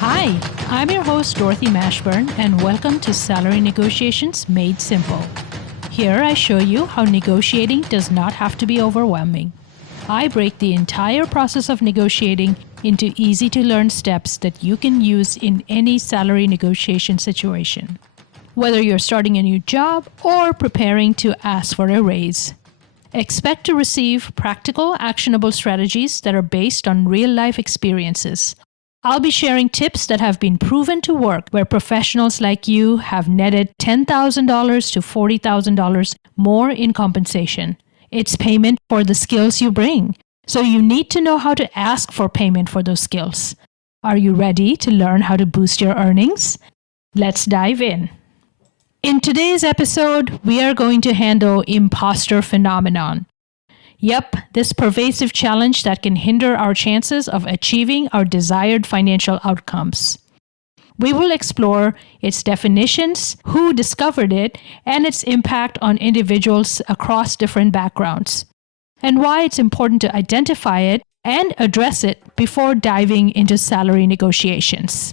Hi, I'm your host Dorothy Mashburn, and welcome to Salary Negotiations Made Simple. Here I show you how negotiating does not have to be overwhelming. I break the entire process of negotiating into easy-to-learn steps that you can use in any salary negotiation situation, whether you're starting a new job or preparing to ask for a raise. Expect to receive practical, actionable strategies that are based on real-life experiences. I'll be sharing tips that have been proven to work where professionals like you have netted $10,000 to $40,000 more in compensation. It's payment for the skills you bring, so you need to know how to ask for payment for those skills. Are you ready to learn how to boost your earnings? Let's dive in. In today's episode, we are going to handle Imposter Phenomenon. Yep, this pervasive challenge that can hinder our chances of achieving our desired financial outcomes. We will explore its definitions, who discovered it, and its impact on individuals across different backgrounds, and why it's important to identify it and address it before diving into salary negotiations.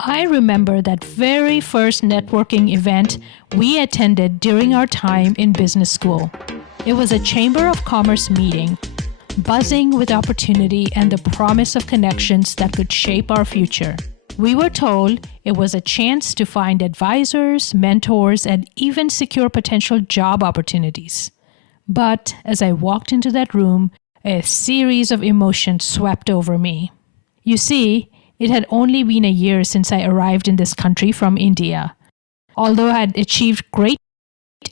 I remember that very first networking event we attended during our time in business school. It was a Chamber of Commerce meeting, buzzing with opportunity and the promise of connections that could shape our future. We were told it was a chance to find advisors, mentors, and even secure potential job opportunities. But as I walked into that room, a series of emotions swept over me. You see, it had only been a year since I arrived in this country from India. Although I had achieved great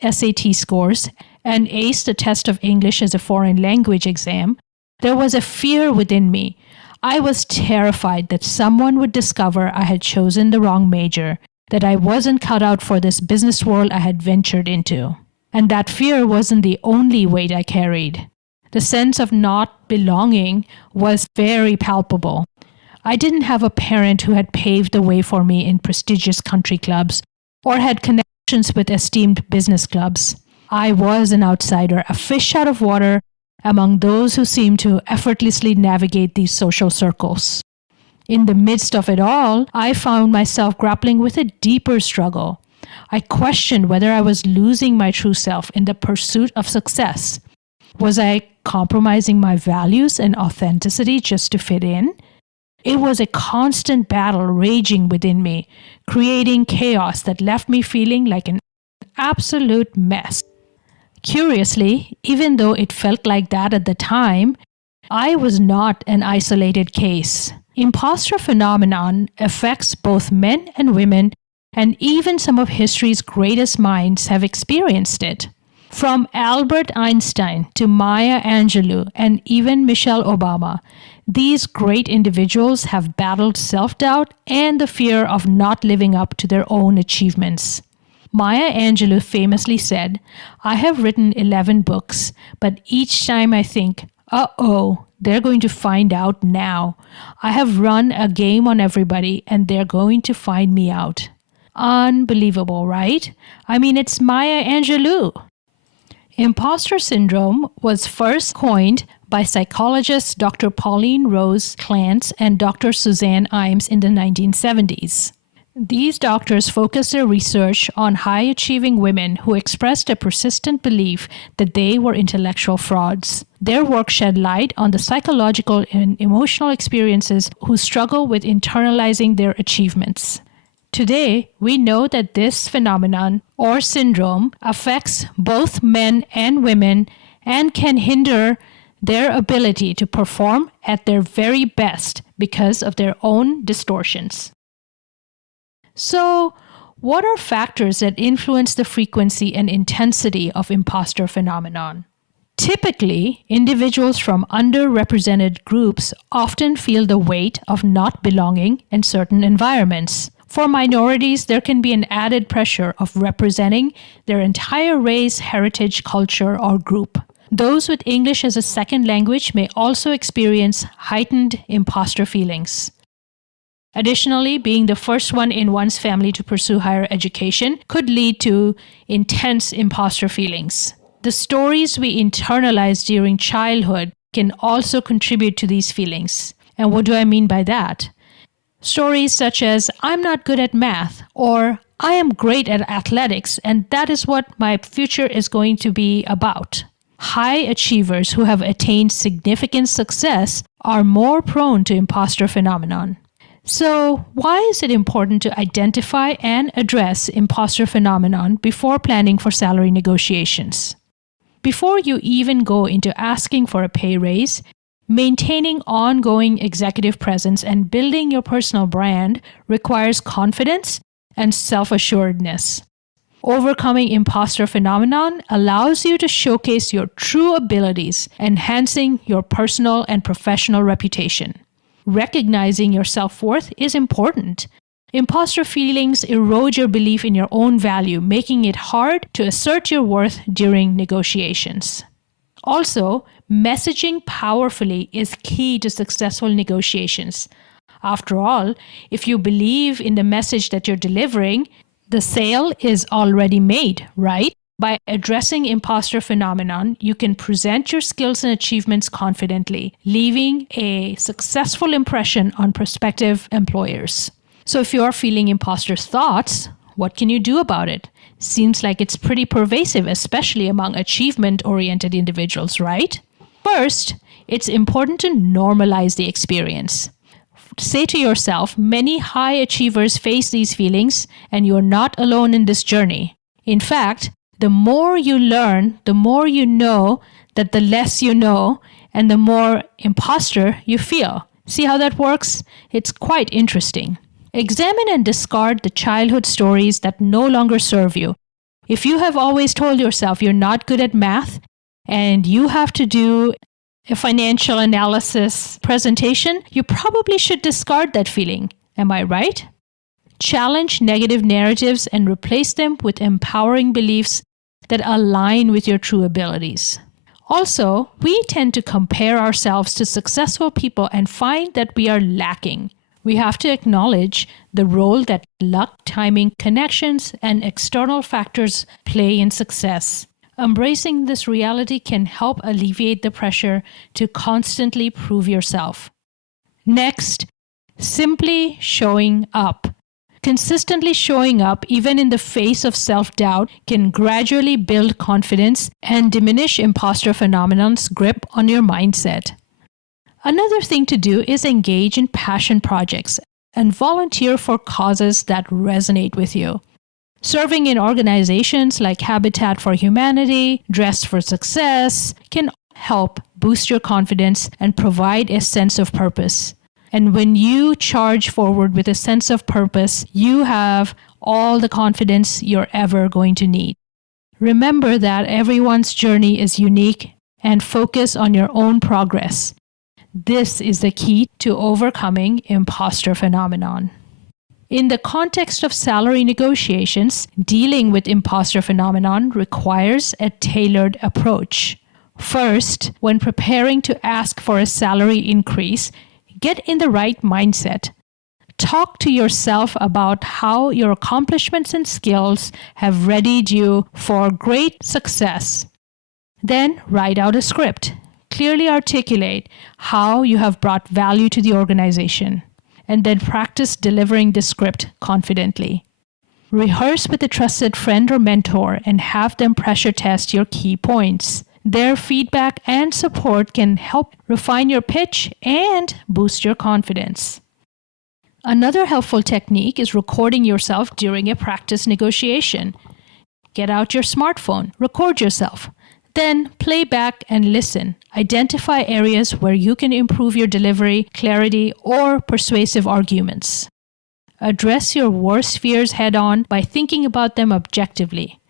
SAT scores and aced the test of English as a foreign language exam, there was a fear within me. I was terrified that someone would discover I had chosen the wrong major, that I wasn't cut out for this business world I had ventured into. And that fear wasn't the only weight I carried. The sense of not belonging was very palpable. I didn't have a parent who had paved the way for me in prestigious country clubs or had connections with esteemed business clubs. I was an outsider, a fish out of water among those who seemed to effortlessly navigate these social circles. In the midst of it all, I found myself grappling with a deeper struggle. I questioned whether I was losing my true self in the pursuit of success. Was I compromising my values and authenticity just to fit in? It was a constant battle raging within me, creating chaos that left me feeling like an absolute mess. Curiously, even though it felt like that at the time, I was not an isolated case. Imposter phenomenon affects both men and women, and even some of history's greatest minds have experienced it. From Albert Einstein to Maya Angelou and even Michelle Obama, these great individuals have battled self-doubt and the fear of not living up to their own achievements. Maya Angelou famously said, "I have written 11 books, but each time I think, uh-oh, they're going to find out now. I have run a game on everybody and they're going to find me out." Unbelievable, right? I mean, it's Maya Angelou. Imposter syndrome was first coined by psychologists Dr. Pauline Rose Clance and Dr. Suzanne Imes in the 1970s. These doctors focused their research on high-achieving women who expressed a persistent belief that they were intellectual frauds. Their work shed light on the psychological and emotional experiences who struggle with internalizing their achievements. Today, we know that this phenomenon or syndrome affects both men and women and can hinder their ability to perform at their very best because of their own distortions. So, what are factors that influence the frequency and intensity of imposter phenomenon? Typically, individuals from underrepresented groups often feel the weight of not belonging in certain environments. For minorities, there can be an added pressure of representing their entire race, heritage, culture, or group. Those with English as a second language may also experience heightened imposter feelings. Additionally, being the first one in one's family to pursue higher education could lead to intense imposter feelings. The stories we internalize during childhood can also contribute to these feelings. And what do I mean by that? Stories such as, "I'm not good at math," or "I am great at athletics, and that is what my future is going to be about." High achievers who have attained significant success are more prone to imposter phenomenon. So, why is it important to identify and address imposter phenomenon before planning for salary negotiations? Before you even go into asking for a pay raise, maintaining ongoing executive presence and building your personal brand requires confidence and self-assuredness. Overcoming imposter phenomenon allows you to showcase your true abilities, enhancing your personal and professional reputation. Recognizing your self-worth is important. Imposter feelings erode your belief in your own value, making it hard to assert your worth during negotiations. Also, messaging powerfully is key to successful negotiations. After all, if you believe in the message that you're delivering, the sale is already made, right? By addressing imposter phenomenon, you can present your skills and achievements confidently, leaving a successful impression on prospective employers. So if you are feeling imposter thoughts, what can you do about it? Seems like it's pretty pervasive, especially among achievement-oriented individuals, right? First, it's important to normalize the experience. Say to yourself, many high achievers face these feelings, and you're not alone in this journey. In fact, the more you learn, the more you know that the less you know, and the more imposter you feel. See how that works? It's quite interesting. Examine and discard the childhood stories that no longer serve you. If you have always told yourself you're not good at math and you have to do a financial analysis presentation, you probably should discard that feeling. Am I right? Challenge negative narratives and replace them with empowering beliefs that align with your true abilities. Also, we tend to compare ourselves to successful people and find that we are lacking. We have to acknowledge the role that luck, timing, connections, and external factors play in success. Embracing this reality can help alleviate the pressure to constantly prove yourself. Next, simply showing up. Consistently showing up, even in the face of self-doubt, can gradually build confidence and diminish imposter phenomenon's grip on your mindset. Another thing to do is engage in passion projects and volunteer for causes that resonate with you. Serving in organizations like Habitat for Humanity, Dress for Success can help boost your confidence and provide a sense of purpose. And when you charge forward with a sense of purpose, you have all the confidence you're ever going to need. Remember that everyone's journey is unique and focus on your own progress. This is the key to overcoming imposter phenomenon. In the context of salary negotiations, dealing with imposter phenomenon requires a tailored approach. First, when preparing to ask for a salary increase, get in the right mindset. Talk to yourself about how your accomplishments and skills have readied you for great success. Then write out a script. Clearly articulate how you have brought value to the organization, and then practice delivering the script confidently. Rehearse with a trusted friend or mentor and have them pressure test your key points. Their feedback and support can help refine your pitch and boost your confidence. Another helpful technique is recording yourself during a practice negotiation. Get out your smartphone, record yourself. Then play back and listen. Identify areas where you can improve your delivery, clarity, or persuasive arguments. Address your worst fears head-on by thinking about them objectively.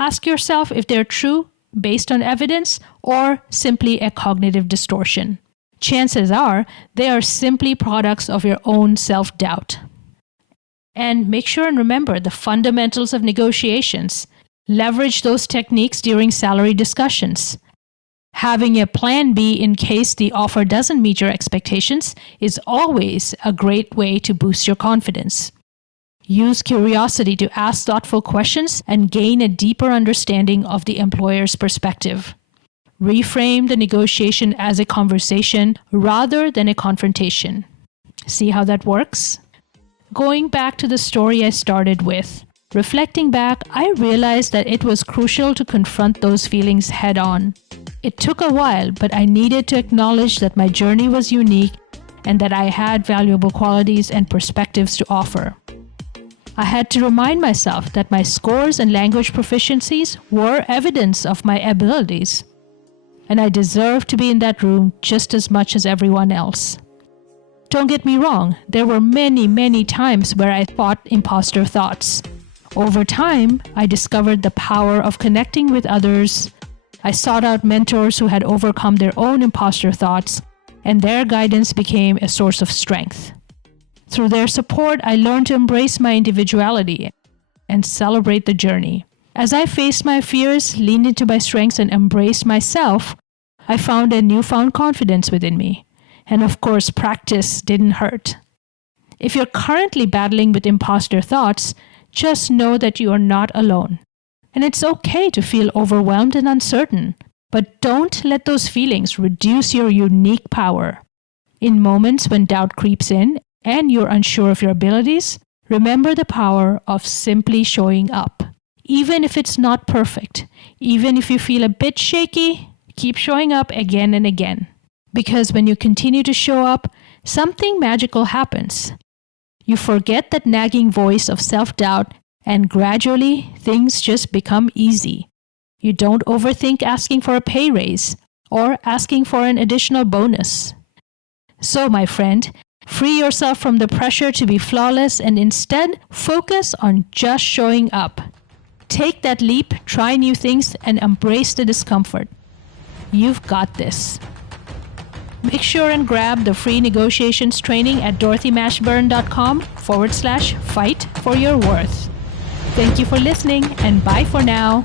Ask yourself if they're true based on evidence or simply a cognitive distortion. Chances are they are simply products of your own self-doubt. And make sure and remember the fundamentals of negotiations. Leverage those techniques during salary discussions. Having a plan B in case the offer doesn't meet your expectations is always a great way to boost your confidence. Use curiosity to ask thoughtful questions and gain a deeper understanding of the employer's perspective. Reframe the negotiation as a conversation rather than a confrontation. See how that works? Going back to the story I started with, reflecting back, I realized that it was crucial to confront those feelings head on. It took a while, but I needed to acknowledge that my journey was unique and that I had valuable qualities and perspectives to offer. I had to remind myself that my scores and language proficiencies were evidence of my abilities, and I deserved to be in that room just as much as everyone else. Don't get me wrong, there were many times where I thought imposter thoughts. Over time, I discovered the power of connecting with others. I sought out mentors who had overcome their own imposter thoughts, and their guidance became a source of strength. Through their support, I learned to embrace my individuality and celebrate the journey. As I faced my fears, leaned into my strengths, and embraced myself, I found a newfound confidence within me. And of course, practice didn't hurt. If you're currently battling with imposter thoughts, just know that you are not alone. And it's okay to feel overwhelmed and uncertain, but don't let those feelings reduce your unique power. In moments when doubt creeps in and you're unsure of your abilities, remember the power of simply showing up. Even if it's not perfect, even if you feel a bit shaky, keep showing up again and again. Because when you continue to show up, something magical happens. You forget that nagging voice of self-doubt, and gradually things just become easy. You don't overthink asking for a pay raise or asking for an additional bonus. So, my friend, free yourself from the pressure to be flawless and instead focus on just showing up. Take that leap, try new things, and embrace the discomfort. You've got this. Make sure and grab the free negotiations training at DorothyMashburn.com/fight for your worth. Thank you for listening, and bye for now.